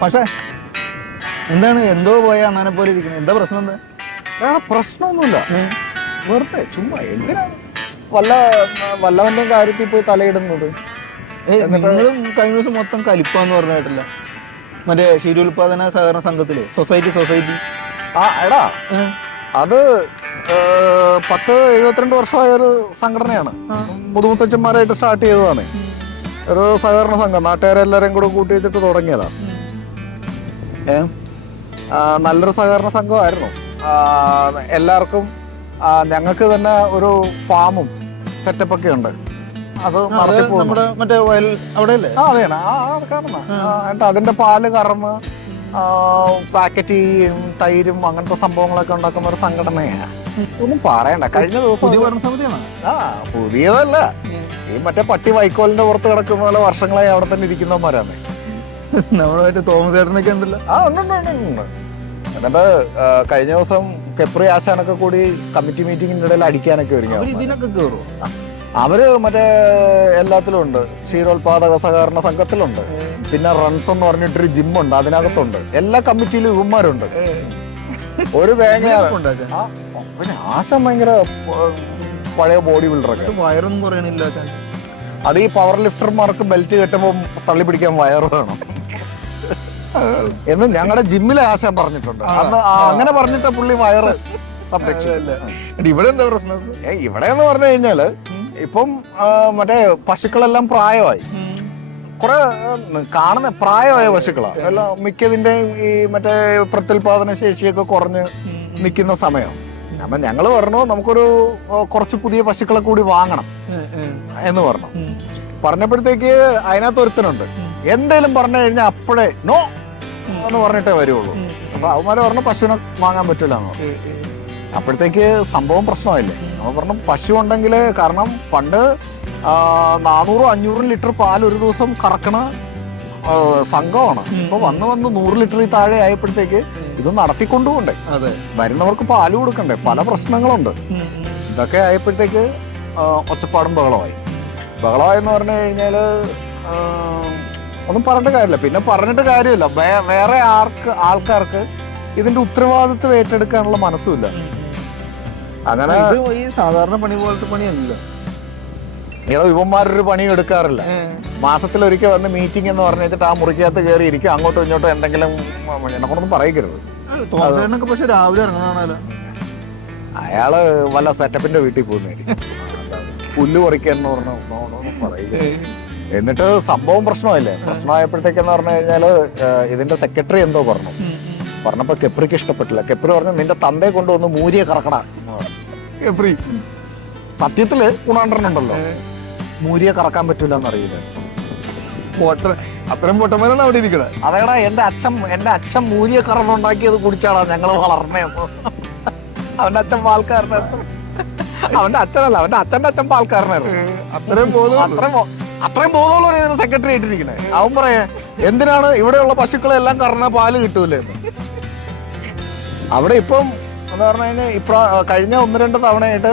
പക്ഷേ എന്താണ് എന്തോ പോയ അണ്ണാനെ പോലെ ഇരിക്കുന്നത്? എന്താ പ്രശ്നം? എന്താ? വേറെ പ്രശ്നമൊന്നുമില്ല, വെറുതെ ചുമ്മാ എന്തിനാണ് വല്ലവന്റെയും കാര്യത്തിൽ പോയി തലയിടുന്നത്? നിങ്ങളും കഴിഞ്ഞ ദിവസം മൊത്തം കലിപ്പാന്ന് പറഞ്ഞിട്ടില്ല? മറ്റേ ക്ഷീരോത്പാദന സഹകരണ സംഘത്തിലെ സൊസൈറ്റി എടാ അത് 10-72 വർഷമായ ഒരു സംഘടനയാണ്. മുതുമുത്തച്ഛന്മാരായിട്ട് സ്റ്റാർട്ട് ചെയ്തതാണ്. ഒരു സഹകരണ സംഘം, നാട്ടുകാരെല്ലാരെയും കൂടെ കൂട്ടി വെച്ചിട്ട് തുടങ്ങിയതാണ്. നല്ലൊരു സഹകരണ സംഘമായിരുന്നു. എല്ലാവർക്കും ഞങ്ങൾക്ക് തന്നെ ഒരു ഫാമും സെറ്റപ്പൊക്കെ ഉണ്ട്. അത് മറ്റേ വയൽ അവിടെയല്ലേ? അതെയാണ്. എന്നിട്ട് അതിന്റെ പാല് കറന്ന് പാക്കറ്റ് ചെയ്യും, തൈരും അങ്ങനത്തെ സംഭവങ്ങളൊക്കെ ഉണ്ടാക്കുന്ന ഒരു സംഘടനയാണ്. ഒന്നും പറയണ്ട. കഴിഞ്ഞ ദിവസം പുതിയതല്ല, ഈ മറ്റേ പട്ടി വൈക്കോലിന്റെ പുറത്ത് കിടക്കുന്ന പോലെ വർഷങ്ങളായി അവിടെ തന്നെ ഇരിക്കുന്നവന്മാരാണ്. നമ്മളെ തോമസ് ചേട്ടനൊക്കെ ഉണ്ടല്ലോ. ഉണ്ട്. എന്നിട്ട് കഴിഞ്ഞ ദിവസം കെപ്രി ആശാനൊക്കെ കൂടി കമ്മിറ്റി മീറ്റിംഗിന്റെ ഇടയിൽ അടിക്കാനൊക്കെ ഒരുങ്ങി. ഇതിനൊക്കെ കയറും അവര് മറ്റേ എല്ലാത്തിലും ഉണ്ട്. ക്ഷീരോത്പാദക സഹകരണ സംഘത്തിലുണ്ട്. പിന്നെ റൺസ് എന്ന് പറഞ്ഞിട്ടൊരു ജിമ്മുണ്ട്, അതിനകത്തുണ്ട്. എല്ലാ കമ്മിറ്റിയിലും ഇവന്മാരുണ്ട്. ഒരു തേങ്ങ. പിന്നെ ആശാൻ ഭയങ്കര പഴയ ബോഡി ബിൽഡറൊക്കെ. വയറൊന്നും പറയണില്ല. അത് ഈ പവർ ലിഫ്റ്റർമാർക്ക് ബെൽറ്റ് കെട്ടുമ്പോൾ തള്ളി പിടിക്കാൻ വയറ് വേണം എന്ന് ഞങ്ങളുടെ ജിമ്മിലെ ആശാൻ പറഞ്ഞിട്ടുണ്ട്. അന്ന് അങ്ങനെ പറഞ്ഞിട്ട് പുള്ളി വയറ് സംരക്ഷിച്ചില്ല. ഇവിടെ എന്താ പ്രശ്നം? ഇവിടെ എന്ന് പറഞ്ഞു കഴിഞ്ഞാല് ഇപ്പം മറ്റേ പശുക്കളെല്ലാം പ്രായമായി, കുറെ കാണുന്ന പ്രായമായ പശുക്കളാണ് എല്ലാം. മിക്കതിന്റെയും ഈ മറ്റേ പ്രത്യുൽപാദന ശേഷിയൊക്കെ കുറഞ്ഞ് നിൽക്കുന്ന സമയം. അപ്പൊ ഞങ്ങള് പറഞ്ഞു നമുക്കൊരു കുറച്ച് പുതിയ പശുക്കളെ കൂടി വാങ്ങണം എന്ന് പറഞ്ഞു. പറഞ്ഞപ്പോഴത്തേക്ക് അതിനകത്ത് ഒരുത്തനുണ്ട്, എന്തേലും പറഞ്ഞു കഴിഞ്ഞാൽ അപ്പോഴേ നോ എന്ന് പറഞ്ഞിട്ടേ വരുള്ളൂ. അപ്പൊ അവന്മാര് പറഞ്ഞു പശുവിനെ വാങ്ങാൻ പറ്റൂല. അപ്പോഴത്തേക്ക് സംഭവം പ്രശ്നമായില്ലേ. നമ്മൾ പറഞ്ഞു പശു ഉണ്ടെങ്കിൽ, കാരണം പണ്ട് 400-500 ലിറ്റർ പാൽ ഒരു ദിവസം കറക്കണ സംഘമാണ്. ഇപ്പൊ വന്ന് 100 ലിറ്ററിൽ താഴെ ആയപ്പോഴത്തേക്ക് ഇത് നടത്തിക്കൊണ്ടുപോണ്ടേ, വരുന്നവർക്ക് പാല് കൊടുക്കണ്ടേ, പല പ്രശ്നങ്ങളുണ്ട്. ഇതൊക്കെ ആയപ്പോഴത്തേക്ക് ഒച്ചപ്പാടും ബഹളമായെന്ന് പറഞ്ഞു കഴിഞ്ഞാല് ഒന്നും പറഞ്ഞിട്ട് കാര്യമില്ല. പിന്നെ പറഞ്ഞിട്ട് കാര്യമില്ല, വേറെ ആൾക്കാർക്ക് ഇതിന്റെ ഉത്തരവാദിത്വം ഏറ്റെടുക്കാനുള്ള മനസ്സുമില്ല. അങ്ങനെ ഈ സാധാരണ പണി പോലത്തെ പണിയല്ലോ. ഇവന്മാരൊരു പണിയും എടുക്കാറില്ല. മാസത്തിലൊരിക്കൽ വന്ന് മീറ്റിംഗ് എന്ന് പറഞ്ഞിട്ട് ആ മുറിക്കകത്ത് കയറി ഇരിക്കും, അങ്ങോട്ടും ഇങ്ങോട്ടും എന്തെങ്കിലും എന്നെക്കൊണ്ടൊന്നും പറയരുത്. പക്ഷെ രാവിലെ ഇറങ്ങണല്ലോ. അയാള് വല്ല സെറ്റപ്പിന്റെ വീട്ടിൽ പോകുന്നതായിരിക്കും. പുല്ല് പറിക്കാന്ന് പറഞ്ഞ പറയില്ല. എന്നിട്ട് സംഭവം പ്രശ്നമല്ലേ. പ്രശ്നമായപ്പോഴത്തേക്കെന്ന് പറഞ്ഞു കഴിഞ്ഞാല് ഇതിന്റെ സെക്രട്ടറി എന്തോ പറഞ്ഞപ്പോ കെപ്രിക്ക് ഇഷ്ടപ്പെട്ടില്ല. കെപ്രി പറഞ്ഞു നിന്റെ തന്തയെ കൊണ്ടുവന്ന് മൂരിയെ കറക്കട. കെപ്രി സത്യത്തില് ഗുണാണ്ടനുണ്ടല്ലോ, മൂരിയെ കറക്കാൻ പറ്റൂല എന്നറിയില്ല. അത്രയും പൊട്ടന്മാരാണ് അവിടെ ഇരിക്കണത്. അതേടാ എന്റെ അച്ഛൻ മൂരിയെ കറന്നുണ്ടാക്കിയത് കുടിച്ചാടാ ഞങ്ങള് വളർന്നേന്ന്. അവന്റെ അച്ഛൻ പാൽക്കാരനായിരുന്നു. അവന്റെ അച്ഛനല്ല, അവന്റെ അച്ഛന്റെ അച്ഛൻ പാൽക്കാരനായിരുന്നു. അത്രയും ബോധമുള്ള സെക്രട്ടറി ആയിട്ടിരിക്കണേ. അവൻ പറയാ എന്തിനാണ് ഇവിടെയുള്ള പശുക്കളെല്ലാം കറന്ന പാല് കിട്ടൂലേ എന്ന്. അവിടെ ഇപ്പം എന്ന് പറഞ്ഞു കഴിഞ്ഞാൽ കഴിഞ്ഞ 1-2 തവണയായിട്ട്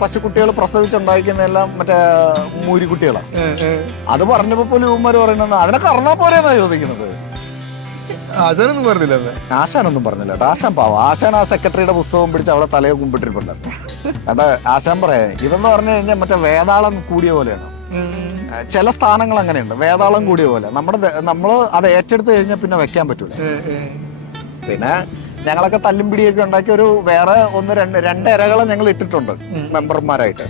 പശുക്കുട്ടികൾ പ്രസവിച്ചുണ്ടായിരിക്കുന്നതെല്ലാം മറ്റേ മൂരിക്കുട്ടികളാണ്. അത് പറഞ്ഞപ്പോ പോലും ഇവന്മാര് പറയുന്നത് അതിനെ കറന്നാ പോലെന്നാ ചോദിക്കുന്നത്. ആശാനൊന്നും പറഞ്ഞില്ല. ആശാനൊന്നും പറഞ്ഞില്ല. ആശാൻ പാവം. ആശാൻ ആ സെക്രട്ടറിയുടെ പുസ്തകം പിടിച്ച് അവളെ തലയെ കുമ്പിട്ടിരിപ്പുണ്ടായിരുന്നു. എന്നിട്ട് ആശാൻ പറയാ ഇതെന്ന് പറഞ്ഞു കഴിഞ്ഞാൽ മറ്റേ വേതാളം കൂടിയ പോലെയാണ്. ചില സ്ഥാനങ്ങൾ അങ്ങനെയുണ്ട്, വേതാളം കൂടിയ പോലെ. നമ്മള് അത് ഏറ്റെടുത്ത് കഴിഞ്ഞാൽ പിന്നെ വെക്കാൻ പറ്റൂല. പിന്നെ ഞങ്ങളൊക്കെ തല്ലും പിടിയൊക്കെ ഉണ്ടാക്കി ഒരു വേറെ 1-2 ഇരകളെ ഞങ്ങൾ ഇട്ടിട്ടുണ്ട് മെമ്പർമാരായിട്ട്.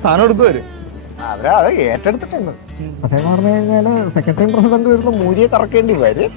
സ്ഥാനം എടുക്കുവരും അവരത് ഏറ്റെടുത്തിട്ടുണ്ട്. പക്ഷേ പറഞ്ഞു കഴിഞ്ഞാല് സെക്രട്ടറി പ്രസിഡന്റ് വരുന്ന മൂരിയെ കറക്കേണ്ടി വരും.